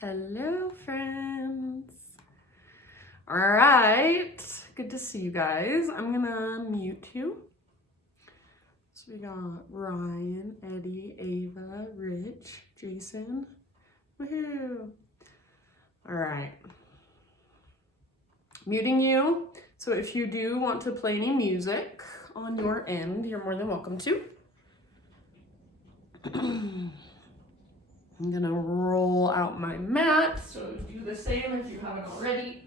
Hello, friends. All right, good to see you guys. I'm gonna mute you. So we got Ryan, Eddie, Ava, Rich, Jason. Woohoo! All right. Muting you. So if you do want to play any music on your end, you're more than welcome to. I'm gonna roll out my mat, so do the same if you haven't already.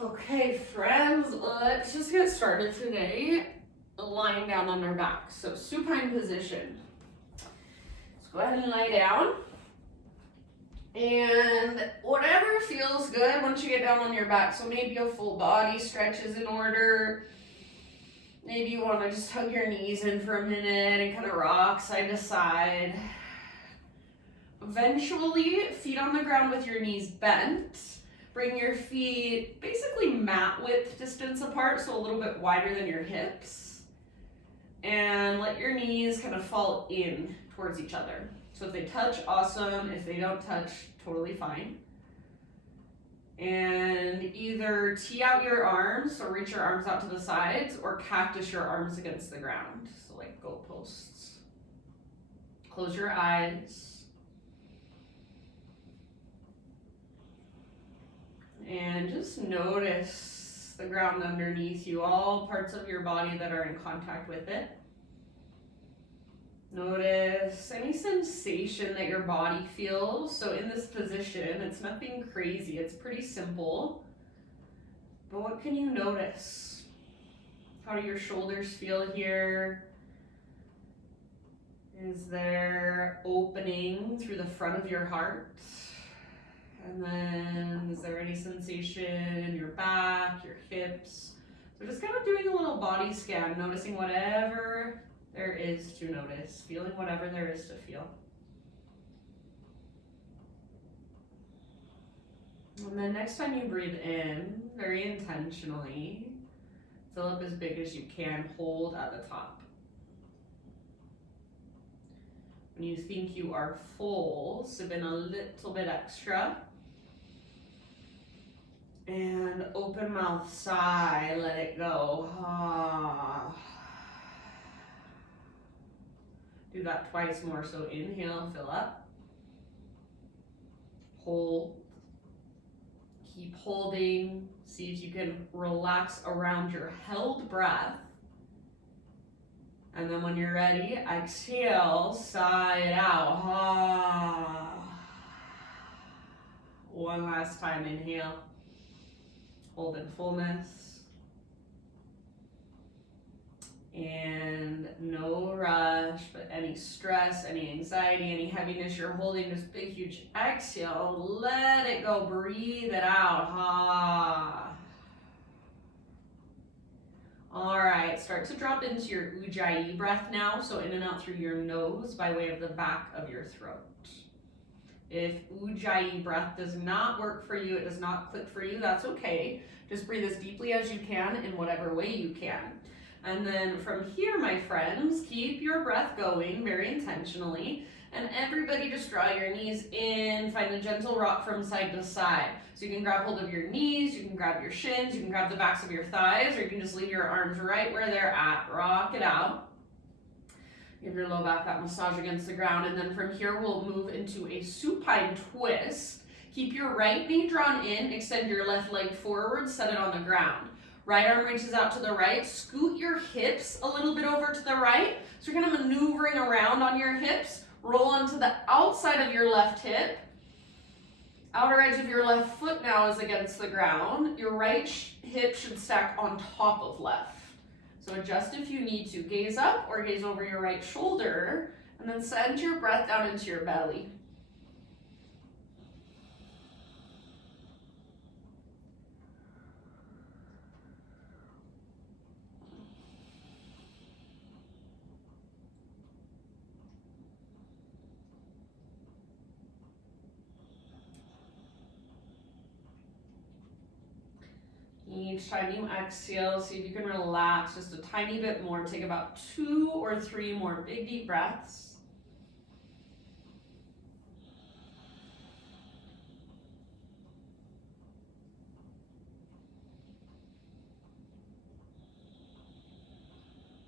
Okay, friends, let's just get started today. Lying down on our back, so supine position. Let's go ahead and lie down. And whatever feels good once you get down on your back, so maybe a full body stretch is in order. Maybe you want to just hug your knees in for a minute and kind of rock side to side. Eventually, feet on the ground with your knees bent. Bring your feet basically mat width distance apart, so a little bit wider than your hips. And let your knees kind of fall in towards each other. So if they touch, awesome. If they don't touch, totally fine. And either tee out your arms, or reach your arms out to the sides, or cactus your arms against the ground. So like goalposts. Close your eyes. And just notice the ground underneath you, all parts of your body that are in contact with it. Notice any sensation that your body feels. So in this position, it's nothing crazy, it's pretty simple. But what can you notice? How do your shoulders feel here? Is there opening through the front of your heart? And then is there any sensation in your back, your hips? So just kind of doing a little body scan, noticing whatever there is to notice, feeling whatever there is to feel. And then next time you breathe in, very intentionally, fill up as big as you can, hold at the top. When you think you are full, sip in a little bit extra. And open mouth, sigh, let it go. Ah. Do that twice more, so inhale, fill up. Hold. Keep holding. See if you can relax around your held breath. And then when you're ready, exhale, sigh it out. Ah. One last time, inhale. Hold in fullness. And no rush, but any stress, any anxiety, any heaviness you're holding, this big, huge exhale, let it go, breathe it out. Ha. All right, start to drop into your Ujjayi breath now, so in and out through your nose by way of the back of your throat. If Ujjayi breath does not work for you, it does not click for you, that's okay. Just breathe as deeply as you can in whatever way you can. And then from here, my friends, keep your breath going very intentionally. And everybody just draw your knees in, find a gentle rock from side to side. So you can grab hold of your knees, you can grab your shins, you can grab the backs of your thighs, or you can just leave your arms right where they're at. Rock it out. Give your low back that massage against the ground. And then from here, we'll move into a supine twist. Keep your right knee drawn in, extend your left leg forward, set it on the ground. Right arm reaches out to the right, scoot your hips a little bit over to the right. So you're kind of maneuvering around on your hips. Roll onto the outside of your left hip. Outer edge of your left foot now is against the ground. Your right hip should stack on top of left. So adjust if you need to. Gaze up or gaze over your right shoulder, and then send your breath down into your belly. Each time you exhale, see if you can relax just a tiny bit more. Take about 2 or 3 more big deep breaths.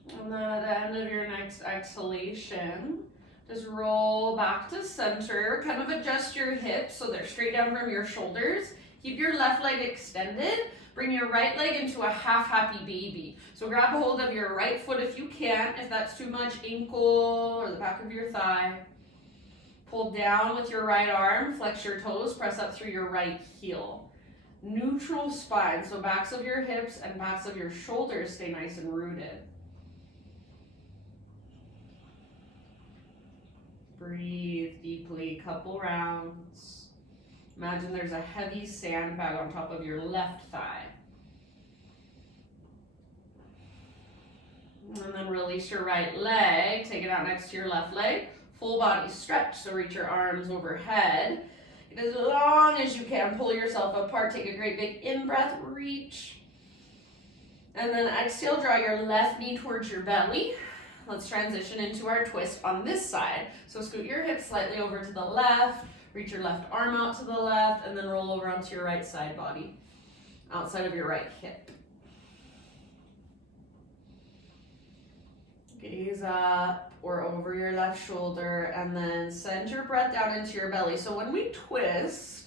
And then at the end of your next exhalation, just roll back to center, kind of adjust your hips so they're straight down from your shoulders. Keep your left leg extended. Bring your right leg into a half happy baby. So grab a hold of your right foot if you can. If that's too much, ankle or the back of your thigh. Pull down with your right arm, flex your toes, press up through your right heel. Neutral spine, so backs of your hips and backs of your shoulders stay nice and rooted. Breathe deeply, couple rounds. Imagine there's a heavy sandbag on top of your left thigh. And then release your right leg, take it out next to your left leg. Full body stretch, so reach your arms overhead. Get as long as you can, pull yourself apart, take a great big in-breath, reach. And then exhale, draw your left knee towards your belly. Let's transition into our twist on this side. So scoot your hips slightly over to the left, reach your left arm out to the left, and then roll over onto your right side body, outside of your right hip. Gaze up or over your left shoulder, and then send your breath down into your belly. So when we twist,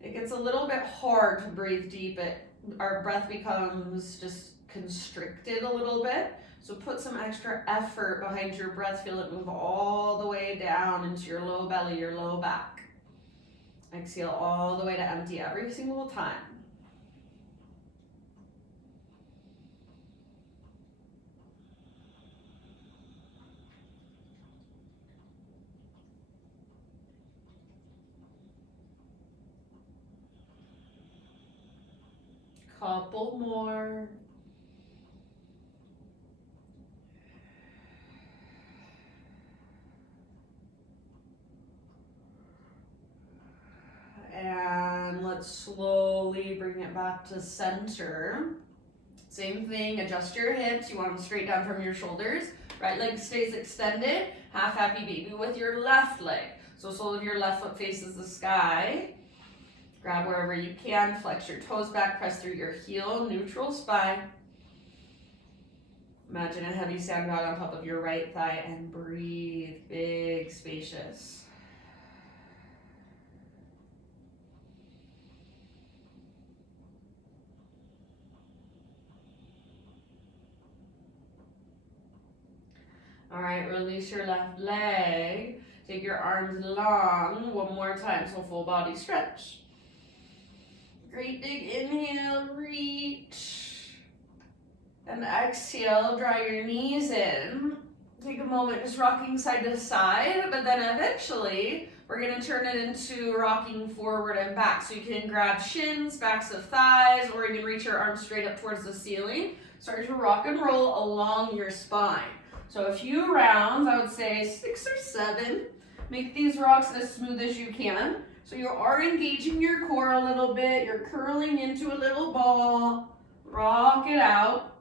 it gets a little bit hard to breathe deep. Our breath becomes just constricted a little bit. So put some extra effort behind your breath. Feel it move all the way down into your low belly, your low back. Exhale all the way to empty every single time. Couple more. And let's slowly bring it back to center. Same thing, adjust your hips. You want them straight down from your shoulders. Right leg stays extended. Half happy baby with your left leg. So sole of your left foot faces the sky. Grab wherever you can. Flex your toes back. Press through your heel. Neutral spine. Imagine a heavy sandbag on top of your right thigh and breathe. Big, spacious. All right, release your left leg. Take your arms long. One more time, so full body stretch. Great big inhale, reach. And exhale, draw your knees in. Take a moment just rocking side to side, but then eventually we're gonna turn it into rocking forward and back. So you can grab shins, backs of thighs, or you can reach your arms straight up towards the ceiling. Start to rock and roll along your spine. So a few rounds, I would say 6 or 7. Make these rocks as smooth as you can. So you are engaging your core a little bit. You're curling into a little ball. Rock it out.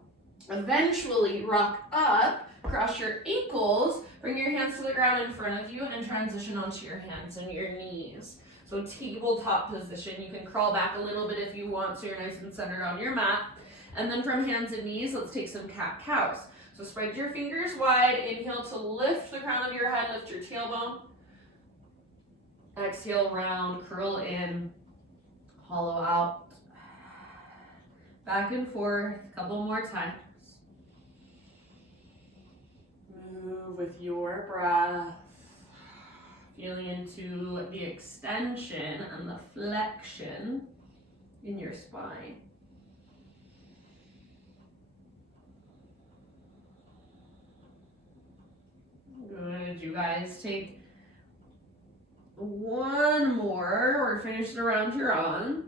Eventually rock up, cross your ankles, bring your hands to the ground in front of you, and transition onto your hands and your knees. So tabletop position. You can crawl back a little bit if you want, so you're nice and centered on your mat. And then from hands and knees, let's take some cat-cows. So spread your fingers wide. Inhale to lift the crown of your head, lift your tailbone. Exhale, round, curl in, hollow out. Back and forth, a couple more times. Move with your breath. Feeling into the extension and the flexion in your spine. Good, you guys take one more. We're finished the round you're on.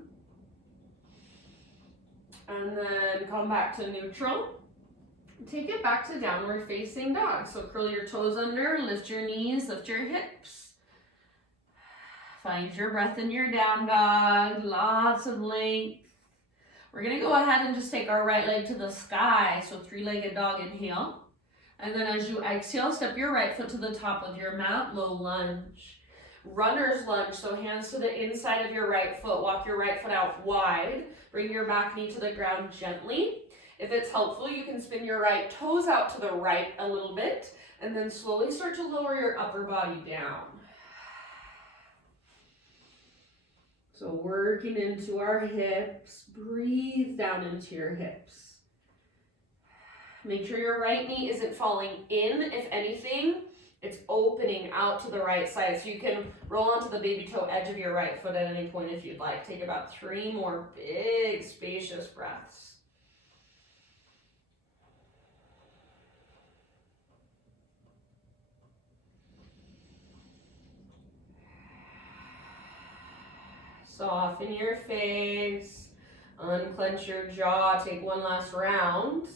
And then come back to neutral. Take it back to downward facing dog. So curl your toes under, lift your knees, lift your hips. Find your breath in your down dog, lots of length. We're gonna go ahead and just take our right leg to the sky. So three-legged dog, inhale. And then as you exhale, step your right foot to the top of your mat, low lunge. Runner's lunge, so hands to the inside of your right foot. Walk your right foot out wide. Bring your back knee to the ground gently. If it's helpful, you can spin your right toes out to the right a little bit, and then slowly start to lower your upper body down. So working into our hips, breathe down into your hips. Make sure your right knee isn't falling in. If anything, it's opening out to the right side. So you can roll onto the baby toe edge of your right foot at any point if you'd like. Take about 3 more big, spacious breaths. Soften your face, unclench your jaw, take one last round.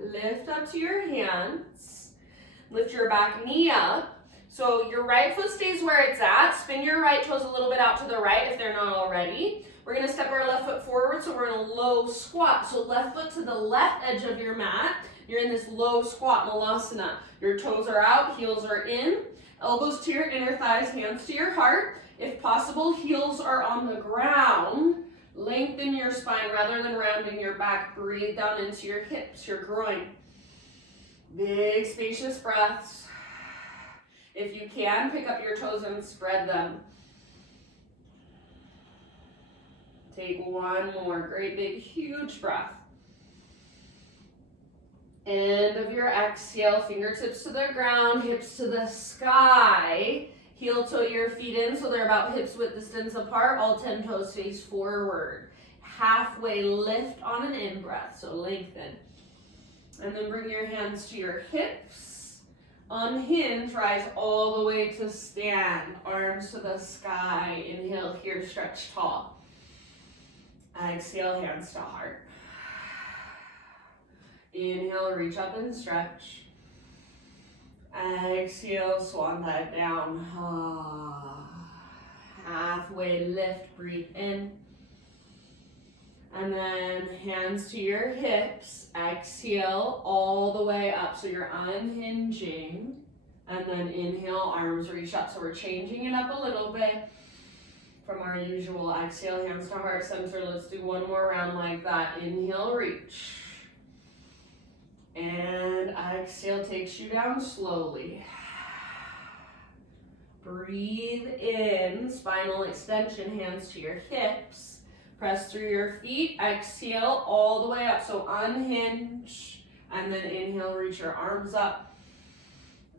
Lift up to your hands, lift your back knee up. So your right foot stays where it's at, spin your right toes a little bit out to the right if they're not already. We're gonna step our left foot forward, so we're in a low squat. So left foot to the left edge of your mat, you're in this low squat malasana. Your toes are out, heels are in. Elbows to your inner thighs, hands to your heart. If possible, heels are on the ground. Lengthen your spine rather than rounding your back. Breathe down into your hips, your groin. Big, spacious breaths. If you can, pick up your toes and spread them. Take one more. Great, big, huge breath. End of your exhale, fingertips to the ground, hips to the sky. Heel toe your feet in so they're about hips width distance apart. All 10 toes face forward. Halfway lift on an in-breath, so lengthen. And then bring your hands to your hips. Unhinge, rise all the way to stand. Arms to the sky. Inhale here, stretch tall. Exhale, hands to heart. Inhale, reach up and stretch. Exhale, swan dive down. Halfway lift, breathe in. And then hands to your hips. Exhale all the way up. So you're unhinging. And then inhale, arms reach up. So we're changing it up a little bit from our usual. Exhale, hands to heart center. Let's do one more round like that. Inhale, reach. And exhale takes you down slowly. Breathe in, spinal extension, hands to your hips. Press through your feet. Exhale all the way up. So unhinge. And then inhale, reach your arms up.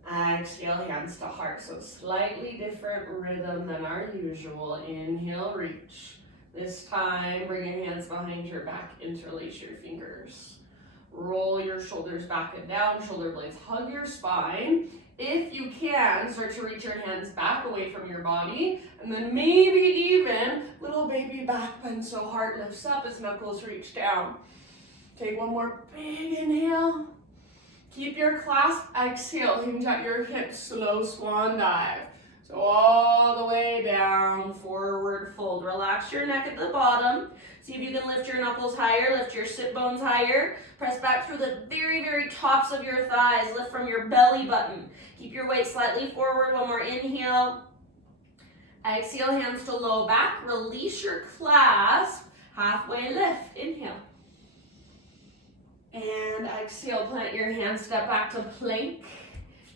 Exhale, hands to heart. So slightly different rhythm than our usual. Inhale, reach. This time, bring your hands behind your back. Interlace your fingers. Roll your shoulders back and down, shoulder blades hug your spine. If you can, start to reach your hands back away from your body, and then maybe even little baby back bend so heart lifts up as knuckles reach down. Take one more big inhale. Keep your clasp, exhale, hinge at your hips, slow swan dive. So all the way down, forward fold. Relax your neck at the bottom. See if you can lift your knuckles higher, lift your sit bones higher. Press back through the very, very tops of your thighs. Lift from your belly button. Keep your weight slightly forward. One more inhale. Exhale, hands to low back. Release your clasp. Halfway lift. Inhale. And exhale, plant your hands, step back to plank.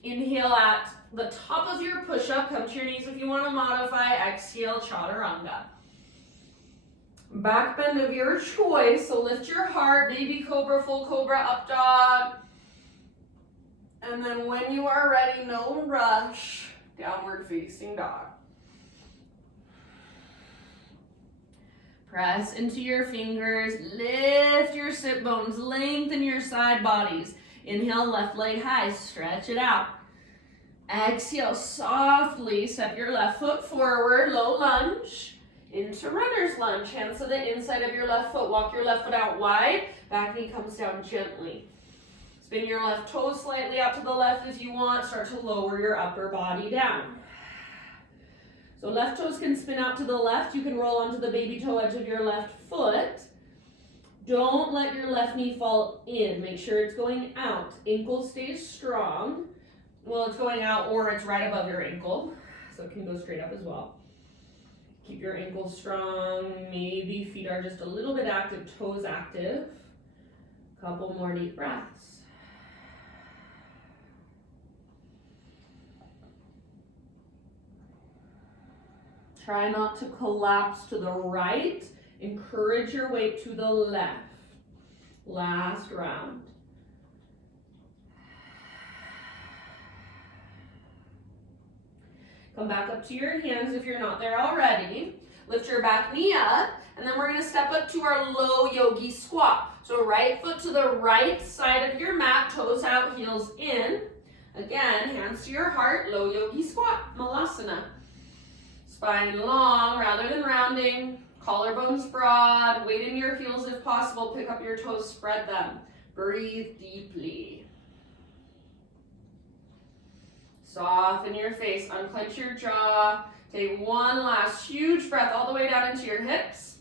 Inhale at the top of your push-up. Come to your knees if you want to modify. Exhale, chaturanga. Back bend of your choice. So lift your heart, baby cobra, full cobra, up dog. And then when you are ready, no rush, downward facing dog. Press into your fingers, lift your sit bones, lengthen your side bodies. Inhale, left leg high, stretch it out. Exhale, softly step your left foot forward, low lunge. Into runner's lunge, hands to the inside of your left foot. Walk your left foot out wide, back knee comes down gently. Spin your left toes slightly out to the left if you want. Start to lower your upper body down. So left toes can spin out to the left. You can roll onto the baby toe edge of your left foot. Don't let your left knee fall in. Make sure it's going out. Ankle stays strong. Well, it's going out or it's right above your ankle. So it can go straight up as well. Keep your ankles strong. Maybe feet are just a little bit active, toes active. Couple more deep breaths. Try not to collapse to the right. Encourage your weight to the left. Last round. Come back up to your hands if you're not there already. Lift your back knee up, and then we're going to step up to our low yogi squat. So right foot to the right side of your mat, toes out, heels in. Again, hands to your heart, low yogi squat, Malasana. Spine long rather than rounding. Collarbones broad. Weight in your heels if possible. Pick up your toes, spread them. Breathe deeply. Soften your face, unclench your jaw. Take one last huge breath all the way down into your hips.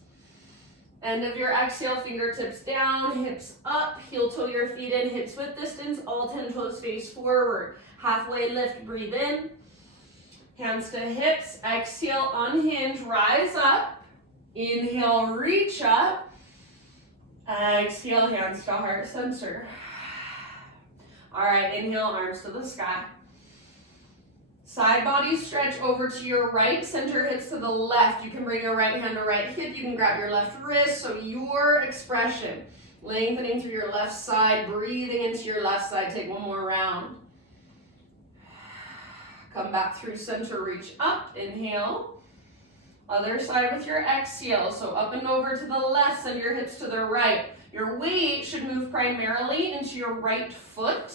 End of your exhale, fingertips down, hips up, heel toe your feet in, hips width distance, all 10 toes face forward. Halfway lift, breathe in. Hands to hips, exhale, unhinge, rise up. Inhale, reach up. Exhale, hands to heart center. All right, inhale, arms to the sky. Side body stretch over to your right, center hips to the left. You can bring your right hand to right hip. You can grab your left wrist. So your expression, lengthening through your left side, breathing into your left side. Take one more round. Come back through center, reach up, inhale. Other side with your exhale. So up and over to the left, send your hips to the right. Your weight should move primarily into your right foot.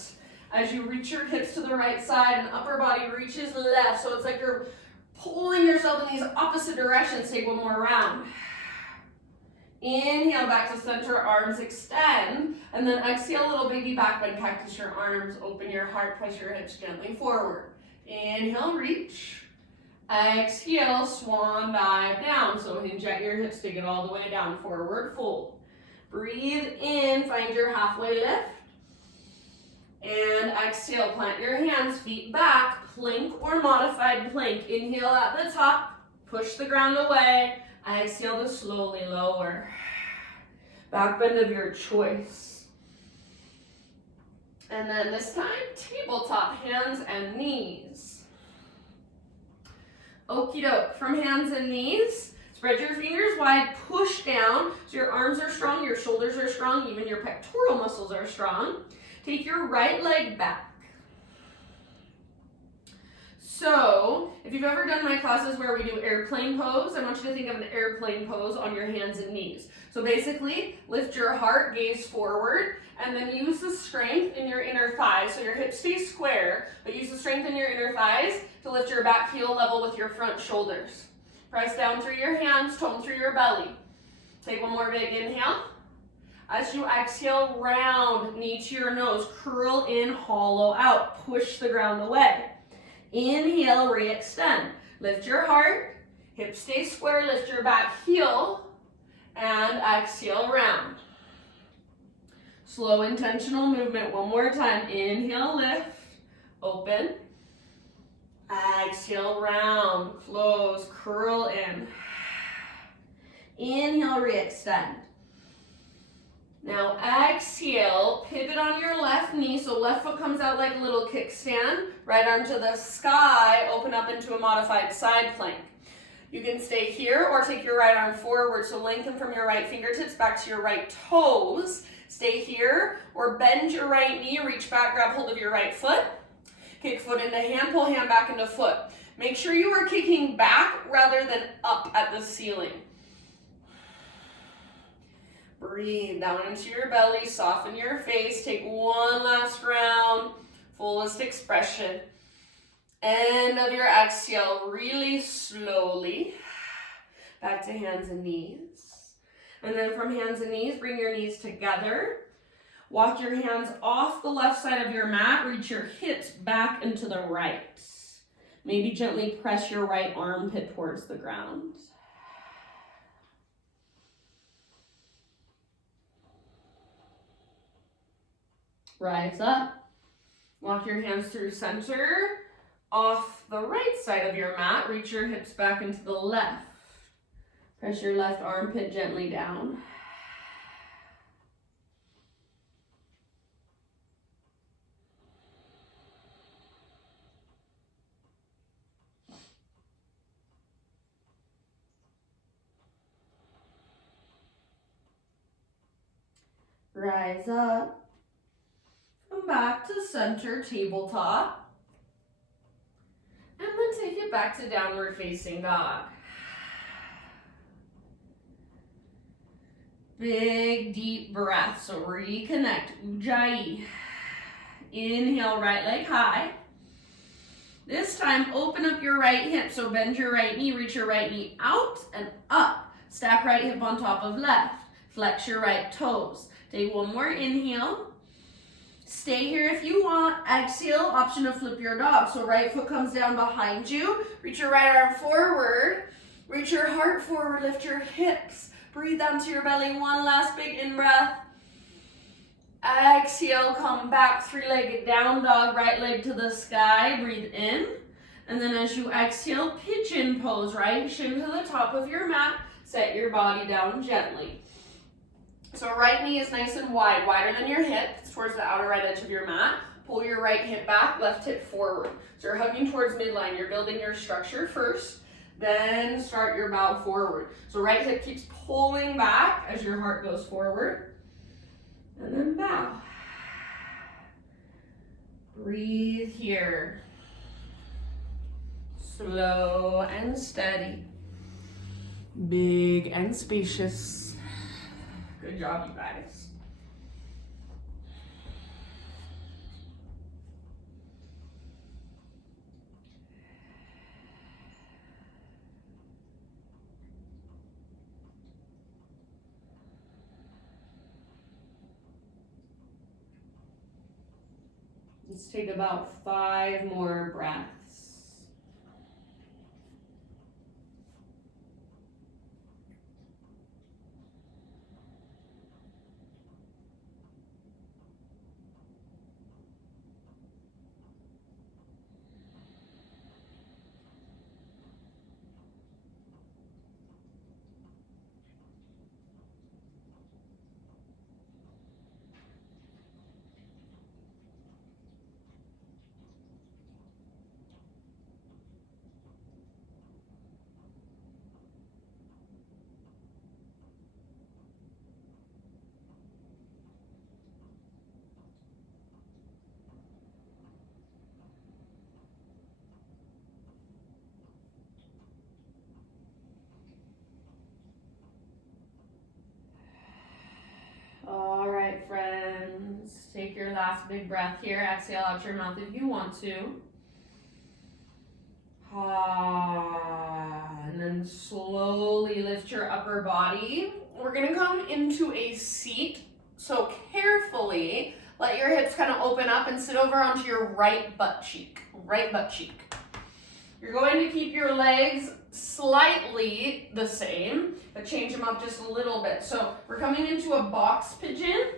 As you reach your hips to the right side and upper body reaches left. So it's like you're pulling yourself in these opposite directions. Take one more round. Inhale back to center, arms extend. And then exhale, little baby back bend, cactus your arms, open your heart, press your hips gently forward. Inhale, reach. Exhale, swan dive down. So hinge at your hips, take it all the way down, forward fold. Breathe in, find your halfway lift. And exhale, plant your hands, feet back, plank or modified plank. Inhale at the top, push the ground away. Exhale to slowly lower. Back bend of your choice. And then this time, tabletop, hands and knees. Okie doke, from hands and knees, spread your fingers wide, push down. So your arms are strong, your shoulders are strong, even your pectoral muscles are strong. Take your right leg back. So, if you've ever done my classes where we do airplane pose, I want you to think of an airplane pose on your hands and knees. So basically, lift your heart, gaze forward, and then use the strength in your inner thighs. So your hips stay square, but use the strength in your inner thighs to lift your back heel level with your front shoulders. Press down through your hands, tone through your belly. Take one more big inhale. As you exhale, round, knee to your nose, curl in, hollow out, push the ground away. Inhale, re-extend. Lift your heart, hips stay square, lift your back heel, and exhale, round. Slow, intentional movement, one more time. Inhale, lift, open. Exhale, round, close, curl in. Inhale, re-extend. Now exhale, pivot on your left knee, so left foot comes out like a little kickstand, right arm to the sky, open up into a modified side plank. You can stay here or take your right arm forward, so lengthen from your right fingertips back to your right toes. Stay here or bend your right knee, reach back, grab hold of your right foot. Kick foot into hand, pull hand back into foot. Make sure you are kicking back rather than up at the ceiling. Breathe down into your belly, soften your face, take one last round, fullest expression. End of your exhale, really slowly, back to hands and knees. And then from hands and knees, bring your knees together. Walk your hands off the left side of your mat, reach your hips back into the right. Maybe gently press your right armpit towards the ground. Rise up. Walk your hands through center. Off the right side of your mat, reach your hips back into the left. Press your left armpit gently down. Rise up. Come back to center, tabletop. And then take it back to downward facing dog. Big deep breath. So reconnect. Ujjayi. Inhale, right leg high. This time, open up your right hip. So bend your right knee, reach your right knee out and up. Stack right hip on top of left. Flex your right toes. Take one more inhale. Stay here if you want. Exhale, option to flip your dog. So right foot comes down behind you. Reach your right arm forward. Reach your heart forward, lift your hips. Breathe down to your belly. One last big in-breath. Exhale, come back, three-legged down dog, right leg to the sky. Breathe in. And then as you exhale, pigeon pose, right? Shin to the top of your mat. Set your body down gently. So right knee is nice and wide, wider than your hip. It's towards the outer right edge of your mat. Pull your right hip back, left hip forward. So you're hugging towards midline. You're building your structure first, then start your bow forward. So right hip keeps pulling back as your heart goes forward. And then bow. Breathe here. Slow and steady. Big and spacious. Good job, you guys. Let's take about 5 more breaths. All right, friends, take your last big breath here. Exhale out your mouth if you want to. And then slowly lift your upper body. We're gonna come into a seat. So carefully let your hips kind of open up and sit over onto your right butt cheek. You're going to keep your legs slightly the same, but change them up just a little bit. So we're coming into a box pigeon.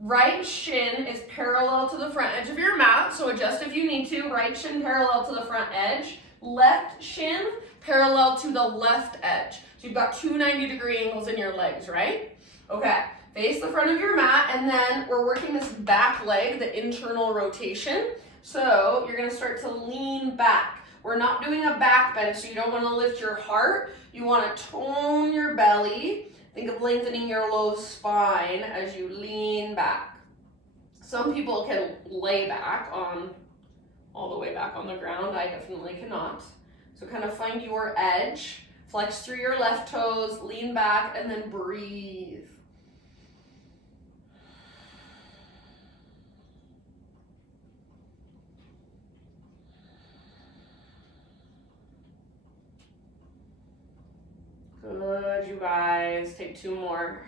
Right shin is parallel to the front edge of your mat, so adjust if you need to. Right shin parallel to the front edge. Left shin parallel to the left edge. So you've got two 90-degree angles in your legs, right? Okay, face the front of your mat, and then we're working this back leg, the internal rotation. So you're gonna start to lean back. We're not doing a back bend, so you don't wanna lift your heart. You wanna tone your belly. Think of lengthening your low spine as you lean back. Some people can lay back all the way back on the ground. I definitely cannot. So kind of find your edge. Flex through your left toes, lean back, and then breathe. Good, you guys. Take 2 more.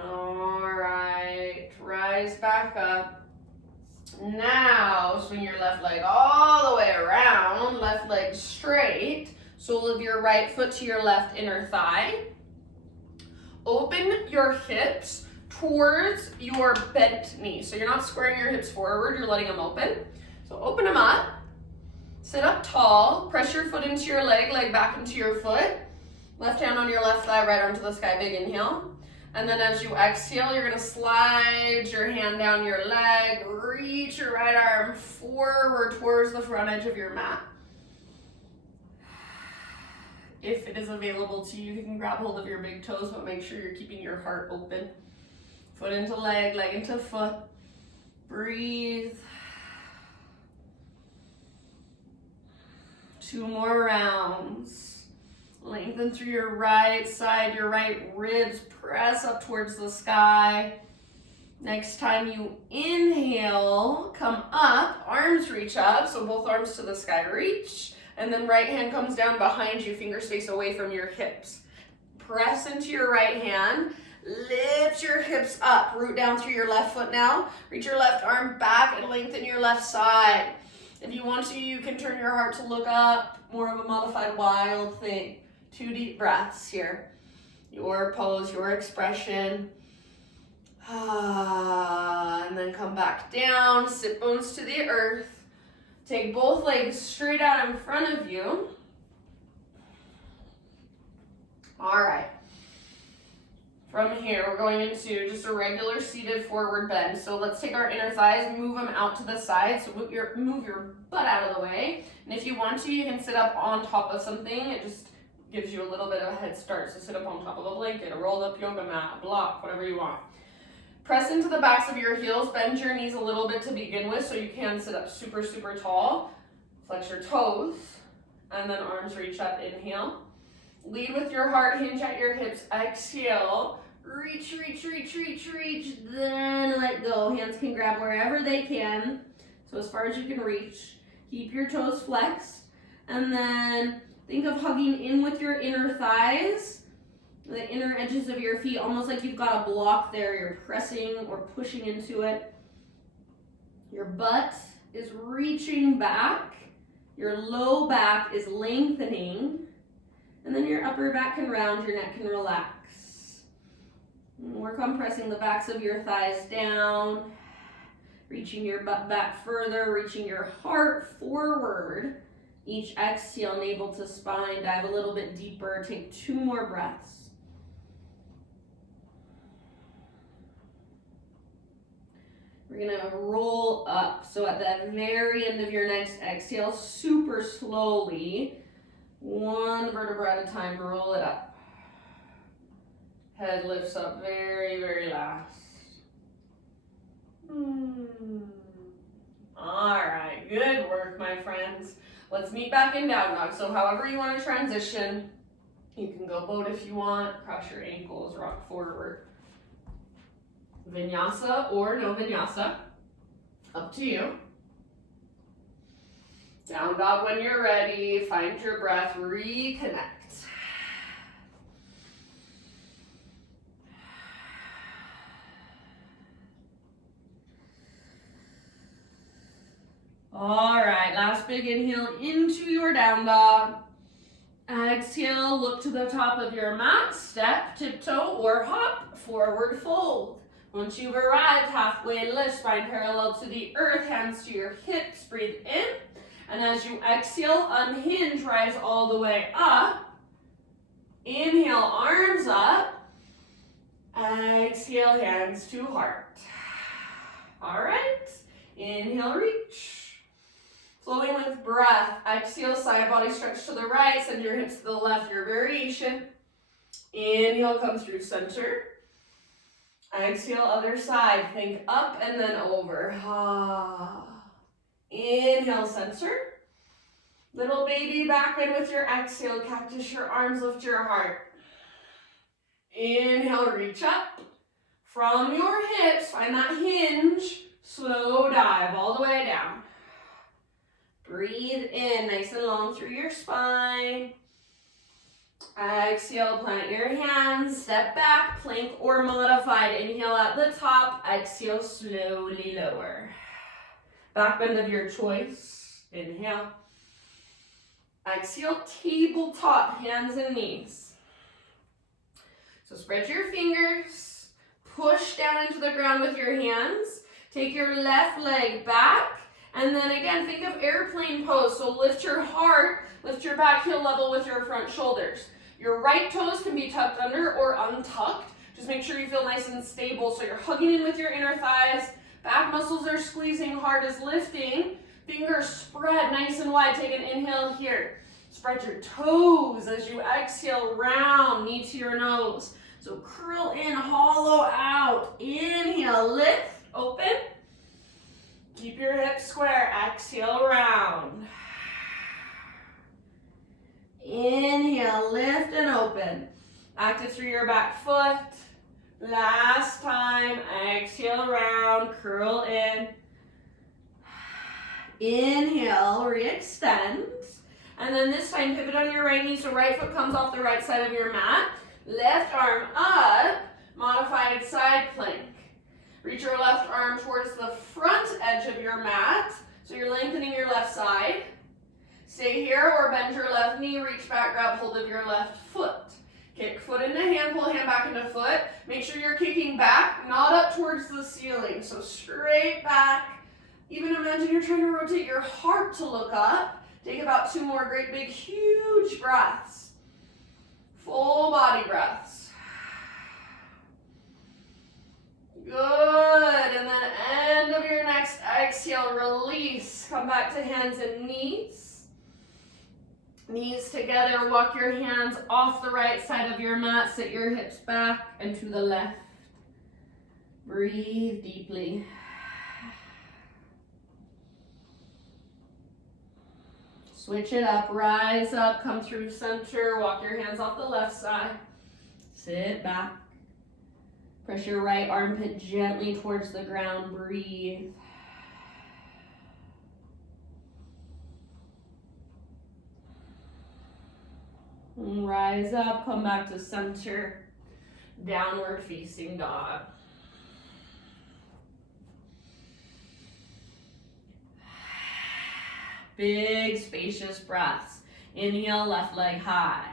All right. Rise rise back up. Now, swing your left leg all the way around, left leg straight, sole of your right foot to your left inner thigh. Open your hips towards your bent knee. So you're not squaring your hips forward, you're letting them open. So open them up, sit up tall, press your foot into your leg, leg back into your foot. Left hand on your left thigh, right arm to the sky, big inhale. And then as you exhale, you're gonna slide your hand down your leg, reach your right arm forward towards the front edge of your mat. If it is available to you, you can grab hold of your big toes, but make sure you're keeping your heart open. Foot into leg, leg into foot. Breathe. 2 more rounds. Lengthen through your right side, your right ribs, press up towards the sky. Next time you inhale, come up, arms reach up, so both arms to the sky, reach, and then right hand comes down behind you, fingers face away from your hips. Press into your right hand, lift your hips up, root down through your left foot now, reach your left arm back and lengthen your left side. If you want to, you can turn your heart to look up, more of a modified wild thing. 2 deep breaths here. Your pose, your expression. And then come back down, sit bones to the earth. Take both legs straight out in front of you. All right. From here, we're going into just a regular seated forward bend. So let's take our inner thighs, move them out to the side. So move your butt out of the way. And if you want to, you can sit up on top of something. It just gives you a little bit of a head start. So sit up on top of a blanket, a rolled up yoga mat, a block, whatever you want. Press into the backs of your heels, bend your knees a little bit to begin with so you can sit up super, super tall. Flex your toes, and then arms reach up, inhale. Lead with your heart, hinge at your hips, exhale. Reach, reach, reach, reach, reach, then let go. Hands can grab wherever they can, so as far as you can reach. Keep your toes flexed, and then think of hugging in with your inner thighs, the inner edges of your feet, almost like you've got a block there. You're pressing or pushing into it. Your butt is reaching back. Your low back is lengthening. And then your upper back can round, your neck can relax. And work on pressing the backs of your thighs down, reaching your butt back further, reaching your heart forward. Each exhale, navel to spine, dive a little bit deeper. Take 2 more breaths. We're gonna roll up. So at the very end of your next exhale, super slowly, 1 vertebra at a time, roll it up. Head lifts up very, very last. All right, good work, my friends. Let's meet back in down dog. So however you want to transition, you can go boat if you want, cross your ankles, rock forward. Vinyasa or no vinyasa, up to you. Down dog when you're ready, find your breath, reconnect. All right, last big inhale into your down dog. Exhale, look to the top of your mat, step, tiptoe, or hop, forward fold. Once you've arrived, halfway lift, spine parallel to the earth, hands to your hips, breathe in. And as you exhale, unhinge, rise all the way up. Inhale, arms up. Exhale, hands to heart. All right, inhale, reach. Flowing with breath, exhale, side body stretch to the right, send your hips to the left, your variation. Inhale, come through center. Exhale, other side, think up and then over. Inhale, center. Little baby back bend with your exhale, cactus your arms, lift your heart. Inhale, reach up. From your hips, find that hinge, slow dive all the way down. Breathe in, nice and long through your spine. Exhale, plant your hands, step back, plank or modified. Inhale at the top, exhale, slowly lower. Back bend of your choice. Inhale. Exhale, tabletop, hands and knees. So spread your fingers, push down into the ground with your hands, take your left leg back, and then again, think of airplane pose. So lift your heart, lift your back heel level with your front shoulders. Your right toes can be tucked under or untucked. Just make sure you feel nice and stable. So you're hugging in with your inner thighs, back muscles are squeezing, heart is lifting, fingers spread nice and wide. Take an inhale here. Spread your toes as you exhale, round, knee to your nose. So curl in, hollow out. Inhale, lift, open. Keep your hips square, exhale, round. Inhale, lift and open. Active through your back foot. Last time, exhale, round, curl in. Inhale, re-extend. And then this time, pivot on your right knee, so right foot comes off the right side of your mat. Left arm up, modified side plank. Reach your left arm towards the front edge of your mat, so you're lengthening your left side. Stay here or bend your left knee, reach back, grab hold of your left foot. Kick foot into hand, pull hand back into foot. Make sure you're kicking back, not up towards the ceiling, so straight back. Even imagine you're trying to rotate your heart to look up. Take about 2 more great big huge breaths. Full body breaths. Good, and then end of your next exhale, release. Come back to hands and knees. Knees together, walk your hands off the right side of your mat, sit your hips back and to the left. Breathe deeply. Switch it up, rise up, come through center, walk your hands off the left side. Sit back. Press your right armpit gently towards the ground, breathe. And rise up, come back to center, downward facing dog. Big spacious breaths. Inhale, left leg high.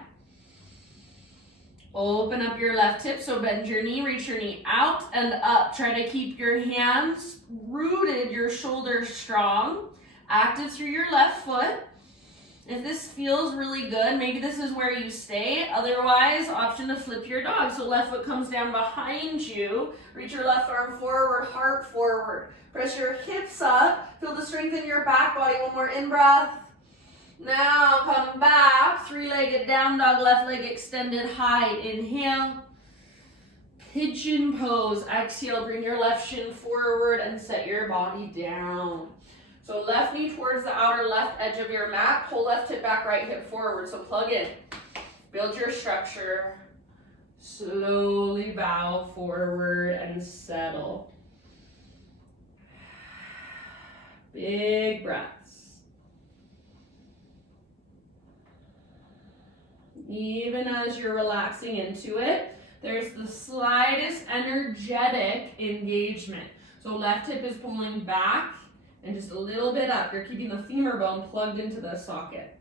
Open up your left hip, so bend your knee, reach your knee out and up. Try to keep your hands rooted, your shoulders strong. Active through your left foot. If this feels really good, maybe this is where you stay. Otherwise, option to flip your dog. So left foot comes down behind you. Reach your left arm forward, heart forward. Press your hips up. Feel the strength in your back body. One more in-breath. Now come back. 3-legged down dog, left leg extended high. Inhale. Pigeon pose. Exhale, bring your left shin forward and set your body down. So left knee towards the outer left edge of your mat. Pull left hip back, right hip forward. So plug in. Build your structure. Slowly bow forward and settle. Big breaths. Even as you're relaxing into it, there's the slightest energetic engagement. So left hip is pulling back and just a little bit up. You're keeping the femur bone plugged into the socket.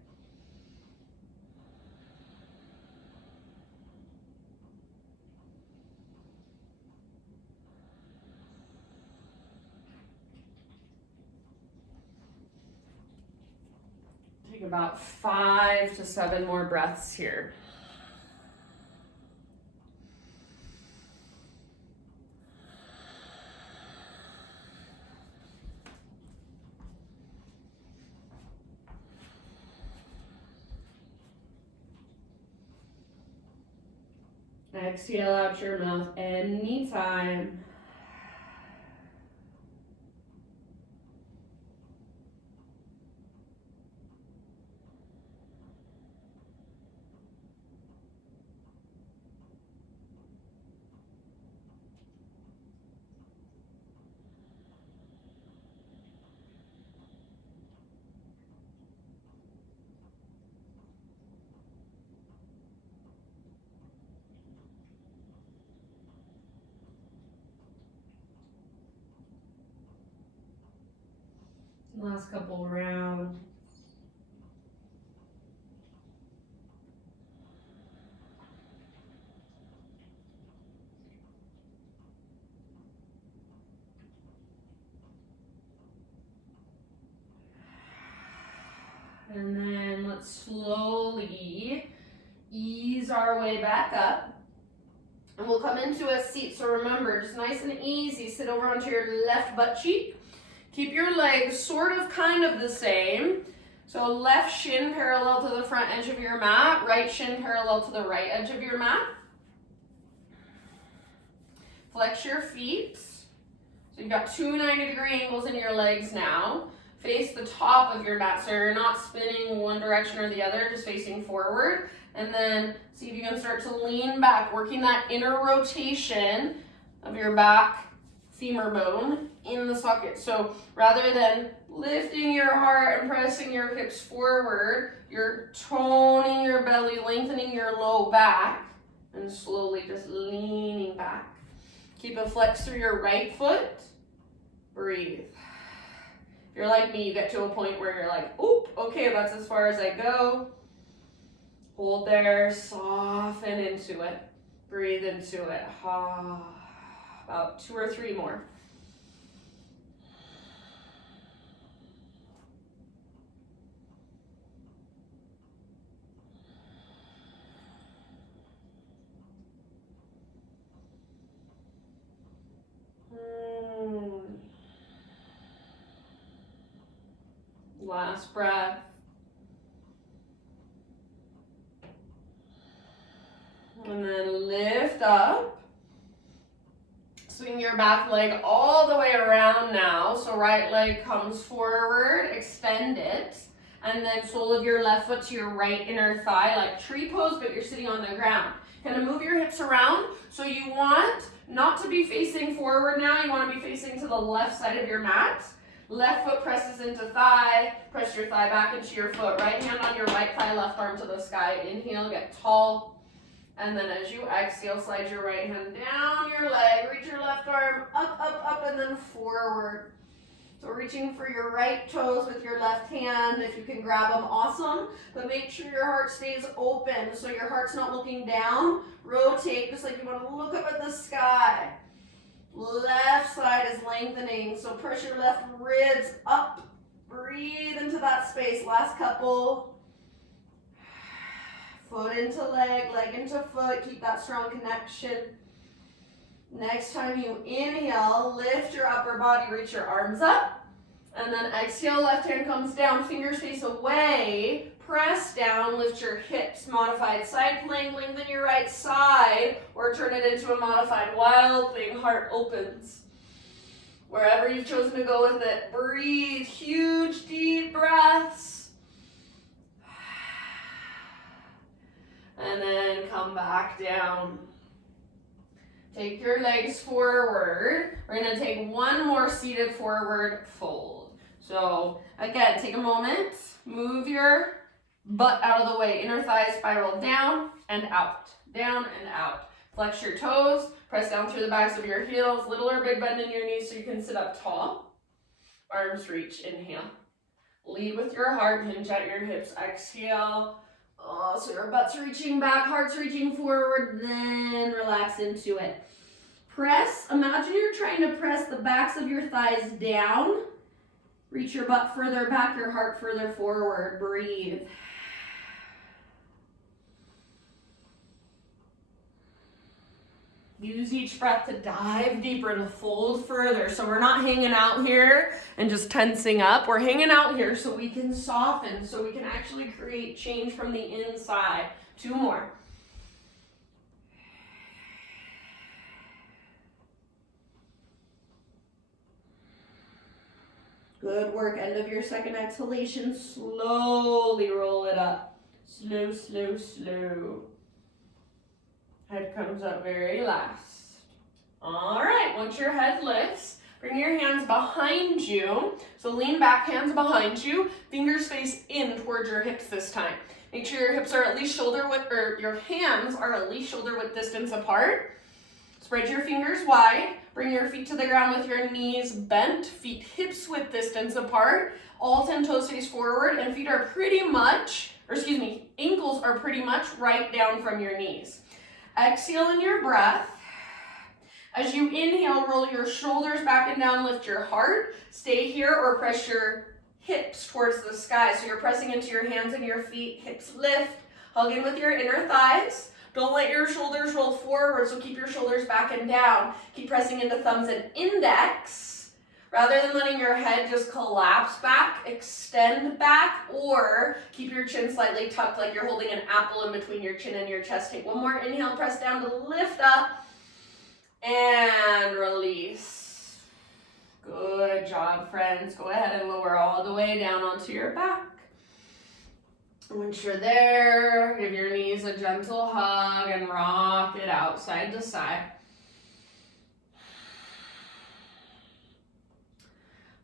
Take about 5 to 7 more breaths here. Exhale out your mouth anytime. Last couple rounds. And then let's slowly ease our way back up. And we'll come into a seat. So remember, just nice and easy, sit over onto your left butt cheek. Keep your legs sort of kind of the same. So left shin parallel to the front edge of your mat, right shin parallel to the right edge of your mat. Flex your feet. So you've got two 90-degree angles in your legs now. Face the top of your mat, so you're not spinning one direction or the other, just facing forward. And then see if you can start to lean back, working that inner rotation of your back femur bone in the socket. So rather than lifting your heart and pressing your hips forward, you're toning your belly, lengthening your low back, and slowly just leaning back. Keep a flex through your right foot. Breathe. If you're like me, you get to a point where you're like, oop, okay, that's as far as I go. Hold there, soften into it. Breathe into it. About 2 or 3 more. Last breath. And then lift up. Swing your back leg all the way around now. So right leg comes forward, extend it. And then sole of your left foot to your right inner thigh, like tree pose, but you're sitting on the ground. Kind of move your hips around. So you want not to be facing forward now. You want to be facing to the left side of your mat. Left foot presses into thigh. Press your thigh back into your foot. Right hand on your right thigh, left arm to the sky. Inhale, get tall. And then as you exhale, slide your right hand down your leg. Reach your left arm up, up, up, and then forward. So reaching for your right toes with your left hand. If you can grab them, awesome. But make sure your heart stays open. So your heart's not looking down. Rotate just like you want to look up at the sky. Left side is lengthening, so press your left ribs up. Breathe into that space. Last couple. Foot into leg, leg into foot. Keep that strong connection. Next time you inhale, lift your upper body, reach your arms up. And then exhale, left hand comes down, fingers face away. Press down, lift your hips, modified side plank, lengthen your right side, or turn it into a modified wild thing, heart opens. Wherever you've chosen to go with it, breathe, huge deep breaths. And then come back down. Take your legs forward. We're gonna take one more seated forward fold. So again, take a moment, move your butt out of the way. Inner thighs spiral down and out, down and out. Flex your toes, press down through the backs of your heels, little or big bend in your knees so you can sit up tall. Arms reach, inhale. Lead with your heart, hinge at your hips, exhale. Oh, so your butt's reaching back, heart's reaching forward, then relax into it. Press, imagine you're trying to press the backs of your thighs down. Reach your butt further back, your heart further forward. Breathe. Use each breath to dive deeper, to fold further. So we're not hanging out here and just tensing up. We're hanging out here so we can soften, so we can actually create change from the inside. 2 more. Good work. End of your second exhalation. Slowly roll it up. Slow, slow, slow. Head comes up very last. All right, once your head lifts, bring your hands behind you. So lean back, hands behind you, fingers face in towards your hips this time. Make sure your hips are at least shoulder width, or your hands are at least shoulder width distance apart. Spread your fingers wide. Bring your feet to the ground with your knees bent, feet hips width distance apart. All 10 toes face forward, and feet are pretty much, ankles are pretty much right down from your knees. Exhale in your breath. As you inhale, roll your shoulders back and down, lift your heart. Stay here or press your hips towards the sky. So you're pressing into your hands and your feet, hips lift. Hug in with your inner thighs. Don't let your shoulders roll forward, so keep your shoulders back and down. Keep pressing into thumbs and index. Rather than letting your head just collapse back, extend back, or keep your chin slightly tucked like you're holding an apple in between your chin and your chest. Take one more inhale, press down to lift up, and release. Good job, friends. Go ahead and lower all the way down onto your back. Once you're there, give your knees a gentle hug and rock it out side to side.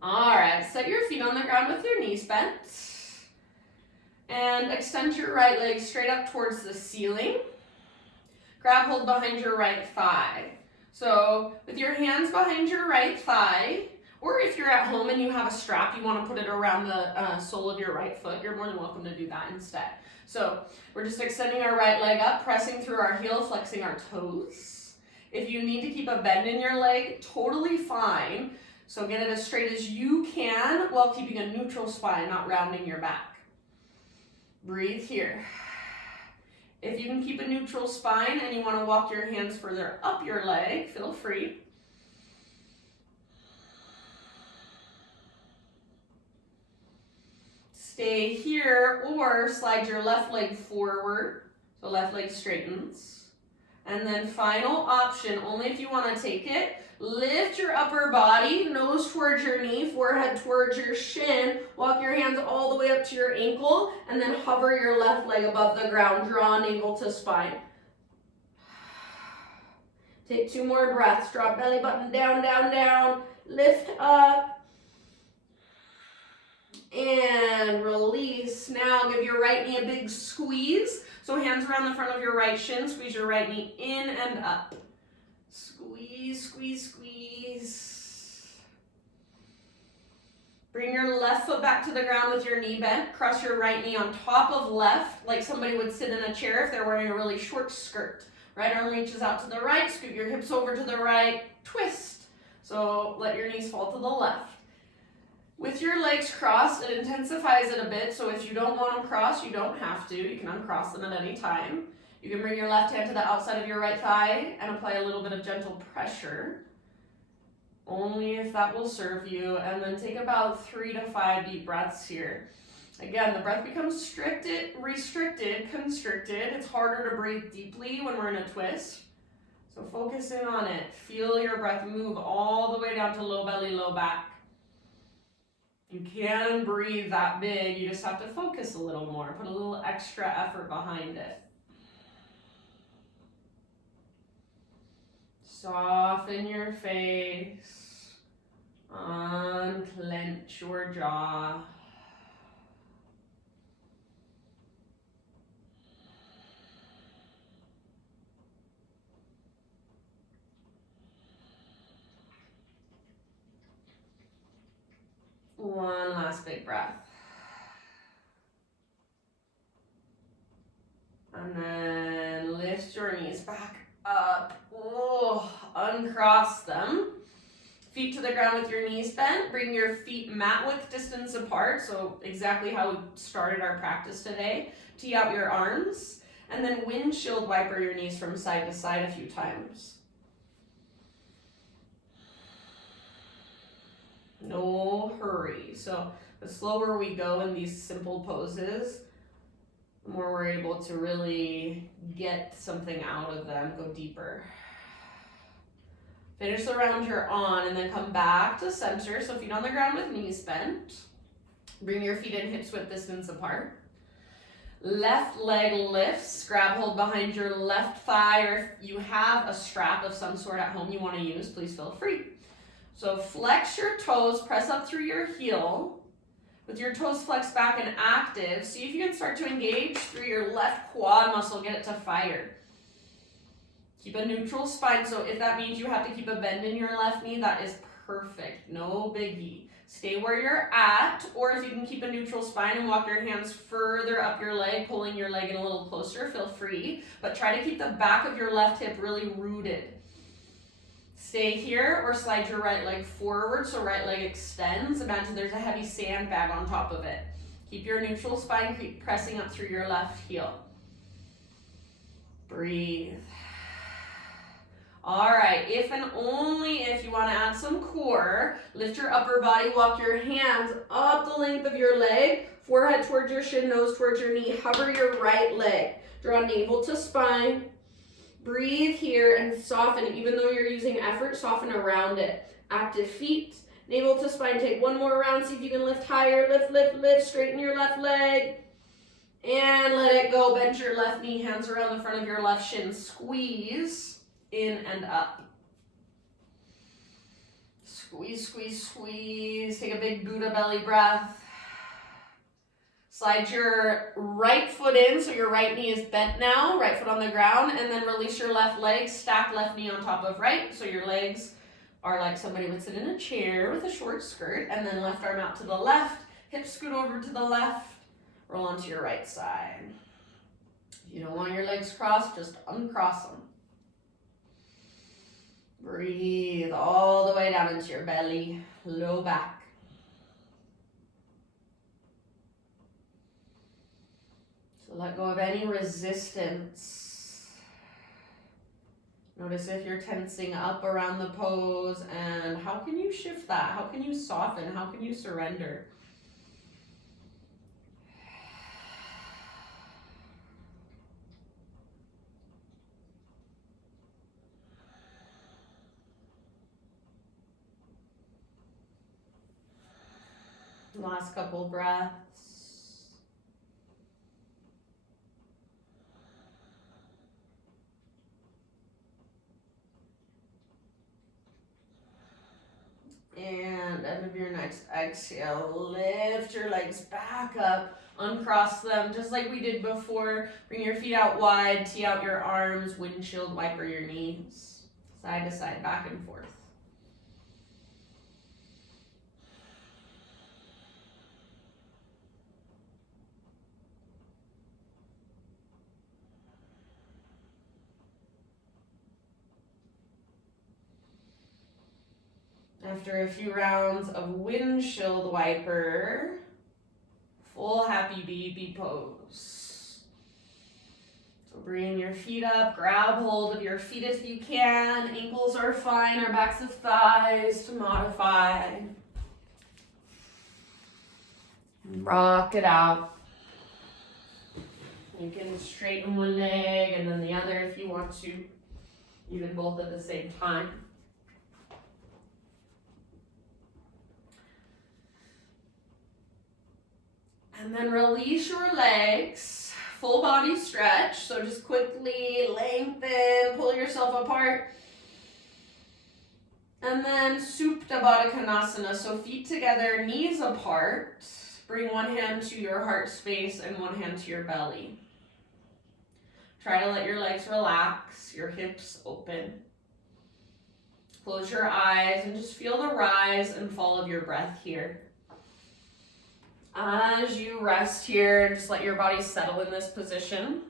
All right, set your feet on the ground with your knees bent. And extend your right leg straight up towards the ceiling. Grab hold behind your right thigh. So with your hands behind your right thigh, or if you're at home and you have a strap, you want to put it around the sole of your right foot, you're more than welcome to do that instead. So we're just extending our right leg up, pressing through our heel, flexing our toes. If you need to keep a bend in your leg, totally fine. So get it as straight as you can while keeping a neutral spine, not rounding your back. Breathe here. If you can keep a neutral spine and you want to walk your hands further up your leg, feel free. Stay here or slide your left leg forward, so left leg straightens. And then final option, only if you want to take it, lift your upper body, nose towards your knee, forehead towards your shin, walk your hands all the way up to your ankle, and then hover your left leg above the ground, draw navel to spine. Take 2 more breaths, drop belly button down, down, down, lift up, and release. Now give your right knee a big squeeze. So hands around the front of your right shin, squeeze your right knee in and up. Squeeze, squeeze, squeeze. Bring your left foot back to the ground with your knee bent. Cross your right knee on top of left, like somebody would sit in a chair if they're wearing a really short skirt. Right arm reaches out to the right, scoot your hips over to the right, twist. So let your knees fall to the left. With your legs crossed, it intensifies it a bit, so if you don't want them crossed, you don't have to. You can uncross them at any time. You can bring your left hand to the outside of your right thigh and apply a little bit of gentle pressure, only if that will serve you, and then take about 3 to 5 deep breaths here. Again, the breath becomes restricted, constricted. It's harder to breathe deeply when we're in a twist, so focus in on it. Feel your breath move all the way down to low belly, low back. You can breathe that big, you just have to focus a little more, put a little extra effort behind it. Soften your face, unclench your jaw. One last big breath. And then lift your knees back up. Oh, uncross them. Feet to the ground with your knees bent. Bring your feet mat width distance apart. So exactly how we started our practice today. Tee out your arms. And then windshield wiper your knees from side to side a few times. No hurry. So the slower we go in these simple poses, the more we're able to really get something out of them, go deeper. Finish the round you're on and then come back to center. So feet on the ground with knees bent. Bring your feet in hips width distance apart. Left leg lifts, grab hold behind your left thigh, or if you have a strap of some sort at home you want to use, please feel free. So flex your toes, press up through your heel. With your toes flexed back and active, see if you can start to engage through your left quad muscle, get it to fire. Keep a neutral spine. So if that means you have to keep a bend in your left knee, that is perfect. No biggie. Stay where you're at, or if you can keep a neutral spine and walk your hands further up your leg, pulling your leg in a little closer, feel free. But try to keep the back of your left hip really rooted. Stay here or slide your right leg forward so right leg extends. Imagine there's a heavy sandbag on top of it. Keep your neutral spine, keep pressing up through your left heel. Breathe. All right, if and only if you want to add some core, lift your upper body, walk your hands up the length of your leg, forehead towards your shin, nose towards your knee, hover your right leg. Draw navel to spine. Breathe here and soften. Even though you're using effort, soften around it. Active feet, navel to spine. Take one more round. See if you can lift higher. Lift, lift, lift. Straighten your left leg. And let it go. Bend your left knee. Hands around the front of your left shin. Squeeze in and up. Squeeze, squeeze, squeeze. Take a big Buddha belly breath. Slide your right foot in, so your right knee is bent now, right foot on the ground, and then release your left leg, stack left knee on top of right, so your legs are like somebody would sit in a chair with a short skirt, and then left arm out to the left, hips scoot over to the left, roll onto your right side. If you don't want your legs crossed, just uncross them. Breathe all the way down into your belly, low back. So let go of any resistance. Notice if you're tensing up around the pose, and how can you shift that? How can you soften? How can you surrender? Last couple breaths. And end of your next exhale, lift your legs back up, uncross them just like we did before. Bring your feet out wide, tee out your arms, windshield wiper your knees, side to side, back and forth. After a few rounds of windshield wiper, full happy baby pose. So bring your feet up, grab hold of your feet if you can. Ankles are fine, or backs of thighs to modify. Rock it out. You can straighten one leg and then the other if you want to, even both at the same time. And then release your legs, full body stretch. So just quickly lengthen, pull yourself apart. And then Supta Baddha Konasana, so feet together, knees apart. Bring one hand to your heart space and one hand to your belly. Try to let your legs relax, your hips open. Close your eyes and just feel the rise and fall of your breath here. As you rest here, just let your body settle in this position.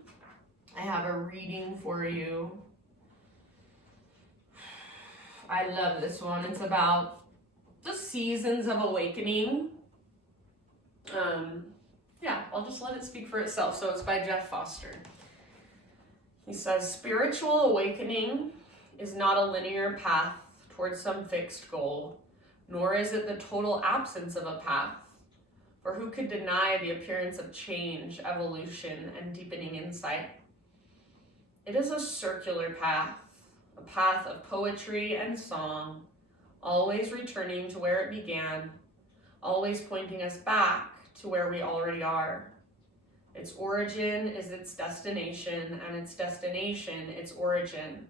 I have a reading for you. I love this one. It's about the seasons of awakening. I'll just let it speak for itself. So it's by Jeff Foster. He says, spiritual awakening is not a linear path towards some fixed goal, nor is it the total absence of a path. For who could deny the appearance of change, evolution, and deepening insight? It is a circular path, a path of poetry and song, always returning to where it began, always pointing us back to where we already are. Its origin is its destination, and its destination its origin.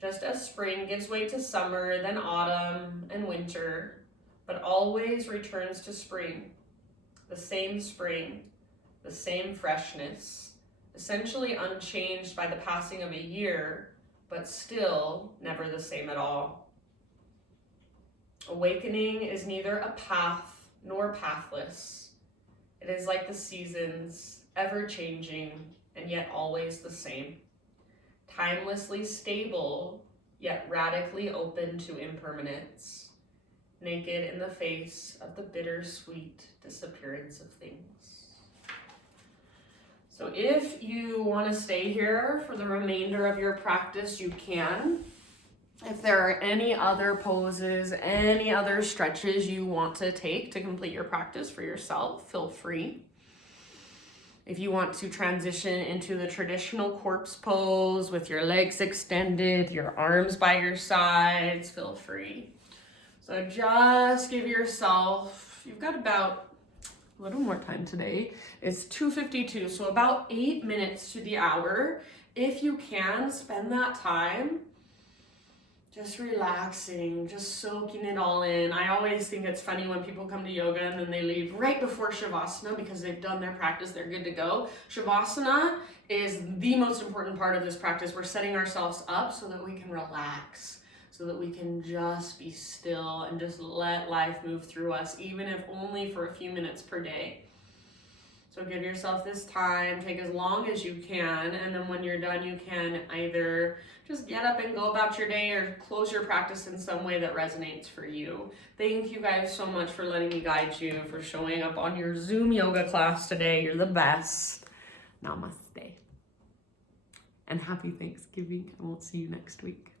Just as spring gives way to summer, then autumn and winter, but always returns to spring. The same freshness, essentially unchanged by the passing of a year, but still never the same at all. Awakening is neither a path nor pathless. It is like the seasons, ever changing and yet always the same. Timelessly stable, yet radically open to impermanence. Naked in the face of the bittersweet disappearance of things. So if you want to stay here for the remainder of your practice, you can. If there are any other poses, any other stretches you want to take to complete your practice for yourself, feel free. If you want to transition into the traditional corpse pose with your legs extended, your arms by your sides, feel free. So just give yourself, you've got about a little more time today. It's 2:52, so about 8 minutes to the hour. If you can, spend that time just relaxing, just soaking it all in. I always think it's funny when people come to yoga and then they leave right before Shavasana because they've done their practice, they're good to go. Shavasana is the most important part of this practice. We're setting ourselves up so that we can relax, so that we can just be still and just let life move through us, even if only for a few minutes per day. So give yourself this time, take as long as you can, and then when you're done, you can either just get up and go about your day or close your practice in some way that resonates for you. Thank you guys so much for letting me guide you, for showing up on your Zoom yoga class today. You're the best. Namaste. And happy Thanksgiving. I won't see you next week.